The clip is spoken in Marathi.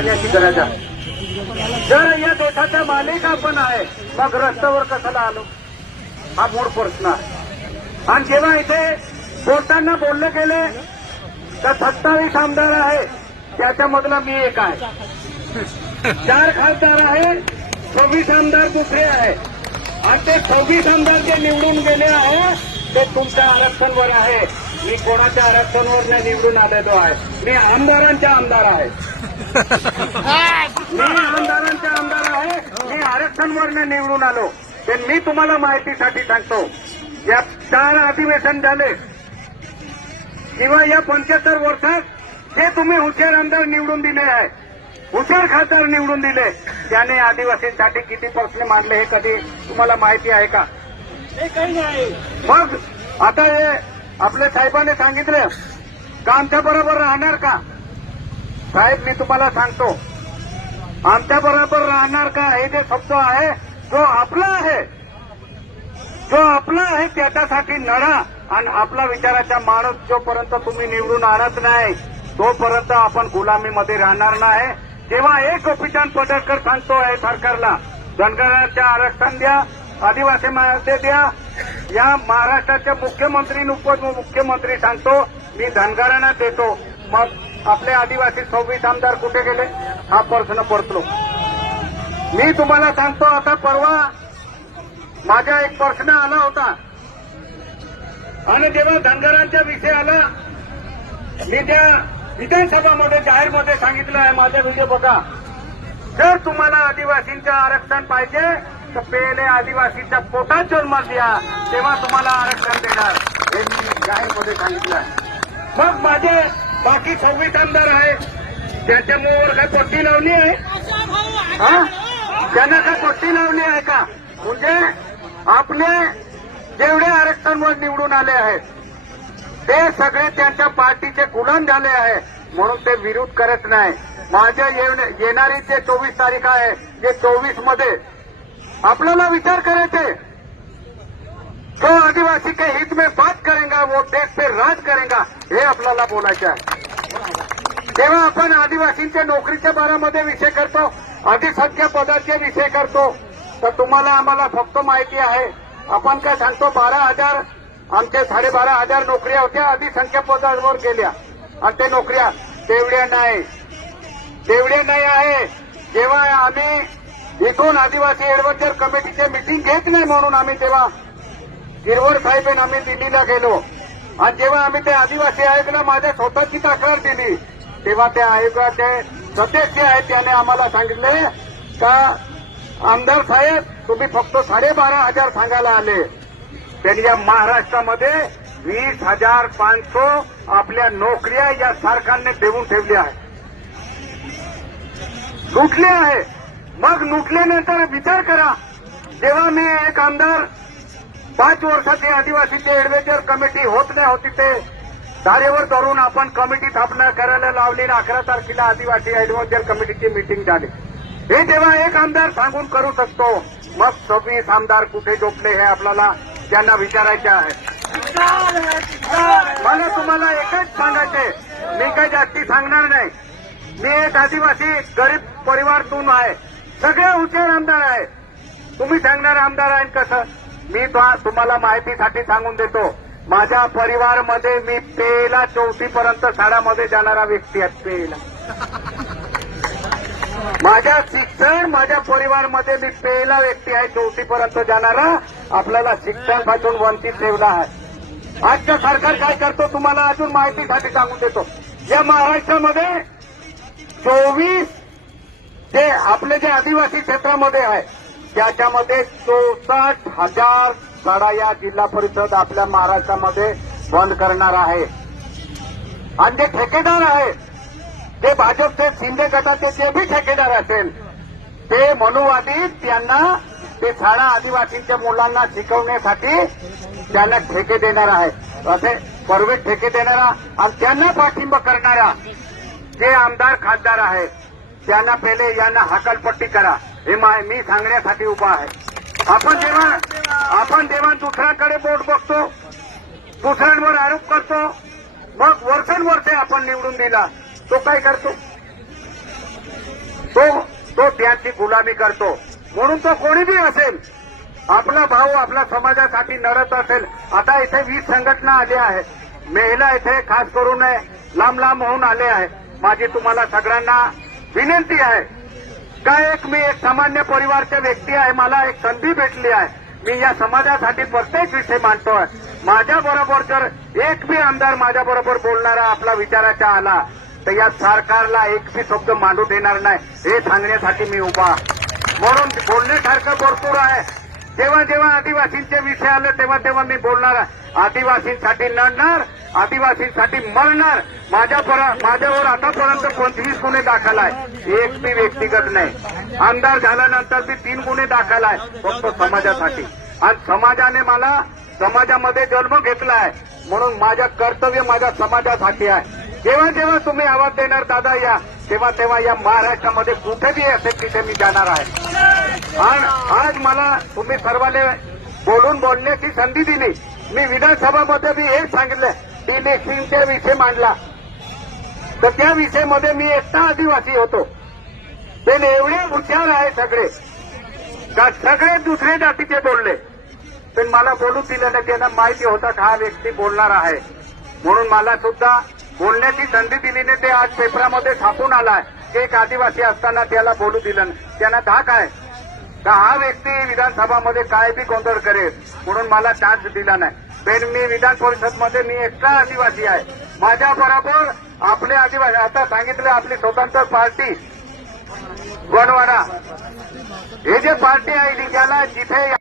करण्याची गरज आहे जर या देशाचा मालिक आपण आहे मग रस्त्यावर कशाला आलो हा मूळ प्रश्न आहे आणि जेव्हा इथे कोर्टांना बोलले गेले तर सत्तावीस आमदार आहे त्याच्यामधला मी एक आहे चार खासदार आहे चोवीस आमदार दुसरे आहे आणि ते चोवीस आमदार जे निवडून गेले आहे ते तुमच्या आरक्षणवर आहे मी कोणाच्या आरक्षणावर नाही निवडून आलेलो आहे मी आमदारांच्या आमदार आहे मी आमदारांच्या आमदार आहे मी आरक्षणावर नाही निवडून आलो ते मी तुम्हाला माहितीसाठी सांगतो या चार अधिवेशन झाले किंवा या पंच्याहत्तर वर्षात जे तुम्ही हुशार आमदार निवडून दिले आहे हुशार खासदार निवडून दिले त्याने आदिवासींसाठी किती प्रश्न मांडले हे कधी तुम्हाला माहिती आहे का हे काही नाही मग आता हे आपल्या साहेबाने सांगितलं का आमच्या बरोबर राहणार का साहेब मी तुम्हाला सांगतो आमच्या बरोबर राहणार का हे जे शब्द आहे जो आपला आहे जो आपला आहे त्याच्यासाठी नडा आणि आपला विचाराचा माणूस जोपर्यंत तुम्ही निवडून आणत नाही तोपर्यंत आपण गुलामीमध्ये राहणार नाही तेव्हा एक गोपीचंद पडळकर सांगतो आहे सरकारला धनगरांचे आरक्षण द्या आदिवासी द्या या महाराष्ट्राच्या मुख्यमंत्री मुख्यमंत्री सांगतो मी धनगरांना देतो मग आपले आदिवासी सव्वीस आमदार कुठे गेले हा प्रश्न पडतो मी तुम्हाला सांगतो आता परवा माझा एक प्रश्न आला होता आणि जेव्हा धनगरांचा विषय आला मी त्या विधानसभामध्ये जाहीरमध्ये सांगितलं आहे माझ्या विषय बघा जर तुम्हाला आदिवासींचं आरक्षण पाहिजे पेने पेले आदिवासीच्या पोटात जन्मात द्या तेव्हा तुम्हाला आरक्षण देणार हे मी मध्ये सांगितलं मग माझे बाकी सव्वीस आमदार आहेत त्यांच्यामुळे काय पट्टी लावली आहे त्यांना काय पट्टी लावली आहे का म्हणजे आपले जेवढे आरक्षणवर निवडून आले आहेत ते सगळे त्यांच्या पार्टीचे गुलाम झाले आहे म्हणून ते विरोध करत नाही माझ्या येणारी जे चोवीस तारीख आहे जे चोवीस मध्ये आपल्याला विचार करायचे जो आदिवासी के हित में बात करेगा वो देश पे राज करेगा हे आपल्याला बोलायचं आहे तेव्हा आपण आदिवासींच्या नोकरीच्या बारामध्ये विषय करतो अधिसंख्य पदाचे विषय करतो तर तुम्हाला आम्हाला फक्त माहिती आहे आपण काय सांगतो बारा हजार आमच्या साडेबारा हजार नोकऱ्या होत्या अधिसंख्य पदावर गेल्या आणि ते नोकऱ्या तेवढ्या नाही तेवढे नाही आहे जेव्हा आम्ही एकूण आदिवासी एडव्हेंचर कमिटीचे मिटिंग घेत नाही म्हणून आम्ही तेव्हा किरवर साहेबेन आम्ही दिल्लीला गेलो आणि जेव्हा आम्ही ते आदिवासी आयोगाला माझ्या स्वतःची तक्रार दिली तेव्हा त्या आयोगाचे सदस्य आहेत त्याने आम्हाला सांगितले का आमदार साहेब तुम्ही फक्त साडेबारा हजार सांगायला आले त्यांनी या महाराष्ट्रामध्ये वीस हजार सो आपल्या नोकऱ्या या सरकारने देऊन ठेवल्या आहेत लुटल्या आहे मग लुटल्यानंतर विचार करा जेव्हा मी एक आमदार पाच वर्षाचे आदिवासीचे एडव्हेंचर कमिटी होत नाही होती ते धारेवर धरून आपण कमिटी स्थापना करायला लावली अकरा तारखेला आदिवासी एडव्हेंचर कमिटीची मिटिंग झाली हे जेव्हा एक आमदार सांगून करू शकतो मग सव्वीस आमदार कुठे झोपले हे आपल्याला त्यांना विचारायचे आहे मला तुम्हाला एकच सांगायचे मी काही जास्ती सांगणार नाही मी एक आदिवासी गरीब परिवारतून आहे सगळे हुशार आमदार आहेत तुम्ही सांगणार आमदार आहेत कसं मी तुम्हाला माहितीसाठी सांगून देतो माझ्या परिवारमध्ये मी पेला चौथी चौथीपर्यंत शाळामध्ये जाणारा व्यक्ती आहे पेला माझ्या शिक्षण माझ्या परिवारमध्ये मी पेला व्यक्ती आहे चौथी पर्यंत जाणारा आपल्याला पासून वंचित ठेवला आहे आजचं सरकार काय करतो तुम्हाला अजून माहितीसाठी सांगून देतो या महाराष्ट्रामध्ये चोवीस ते आपले जे आदिवासी क्षेत्रामध्ये आहे त्याच्यामध्ये चौसष्ट हजार शाळा या जिल्हा परिषद आपल्या महाराष्ट्रामध्ये बंद करणार आहे आणि जे ठेकेदार आहे ते भाजपचे शिंदे गटाचे जे बी ठेकेदार असेल ते मनुवादी त्यांना ते शाळा आदिवासींच्या मुलांना शिकवण्यासाठी त्यांना ठेके देणार आहे असे परवेट ठेके देणारा आणि त्यांना पाठिंबा करणारा जे आमदार खासदार आहेत त्यांना पहिले यांना हकालपट्टी करा हे मी सांगण्यासाठी उपाय आहे आपण जेव्हा आपण जेव्हा दुसऱ्याकडे बोट बघतो दुसऱ्यांवर आरोप करतो मग वर्षन आपण निवडून दिला तो काय करतो तो तो त्यांची गुलामी करतो म्हणून तो कोणीही असेल आपला भाऊ आपल्या समाजासाठी नरत असेल आता इथे वीस संघटना आल्या आहे महिला इथे खास करून लांब लांब होऊन आले आहे माझी तुम्हाला सगळ्यांना विनंती आहे का एक मी एक सामान्य परिवारचा व्यक्ती आहे मला एक संधी भेटली आहे मी या समाजासाठी प्रत्येक विषय मांडतोय माझ्याबरोबर जर एक बी आमदार माझ्याबरोबर बोलणारा आपला विचाराचा आला तर या सरकारला एक बी शब्द मांडू देणार नाही हे सांगण्यासाठी मी उभा म्हणून बोलण्यासारखं भरपूर आहे जेव्हा जेव्हा आदिवासींचे विषय आले तेव्हा तेव्हा मी बोलणार आदिवासींसाठी लढणार आदिवासींसाठी मरणार माझ्या माझ्यावर आतापर्यंत पंचवीस गुन्हे दाखल आहे एक मी व्यक्तिगत नाही आमदार झाल्यानंतर मी तीन गुन्हे दाखल आहे फक्त समाजासाठी आणि समाजाने मला समाजामध्ये जन्म घेतला आहे म्हणून माझ्या कर्तव्य माझ्या समाजासाठी आहे जेव्हा जेव्हा तुम्ही आवाज देणार दादा या तेव्हा तेव्हा या महाराष्ट्रामध्ये कुठेही असेल तिथे मी जाणार आहे आणि आज मला तुम्ही सर्वांनी बोलून बोलण्याची संधी दिली मी विधानसभामध्ये मी हे सांगितलं डिलेक्सिंगचा विषय मांडला तर त्या विषयमध्ये मी एकटा आदिवासी होतो ते एवढे हुशार आहे सगळे का सगळे दुसरे जातीचे बोलले पण मला बोलू दिलं नाही त्यांना माहिती होता हा व्यक्ती बोलणार आहे म्हणून मला सुद्धा बोलण्याची संधी दिली नाही ते आज पेपरामध्ये छापून आलाय की एक आदिवासी असताना त्याला बोलू दिलं नाही त्यांना धाक आहे का हा व्यक्ती विधानसभामध्ये काय बी गोंधळ करेल म्हणून मला चान्स दिला नाही मी विधान परिषद मध्ये मी एकटा आदिवासी आहे माझ्या बरोबर आपले आदिवासी आता सांगितले आपली स्वतंत्र पार्टी बनवाना हे जे पार्टी आहे जिल्ह्याला जिथे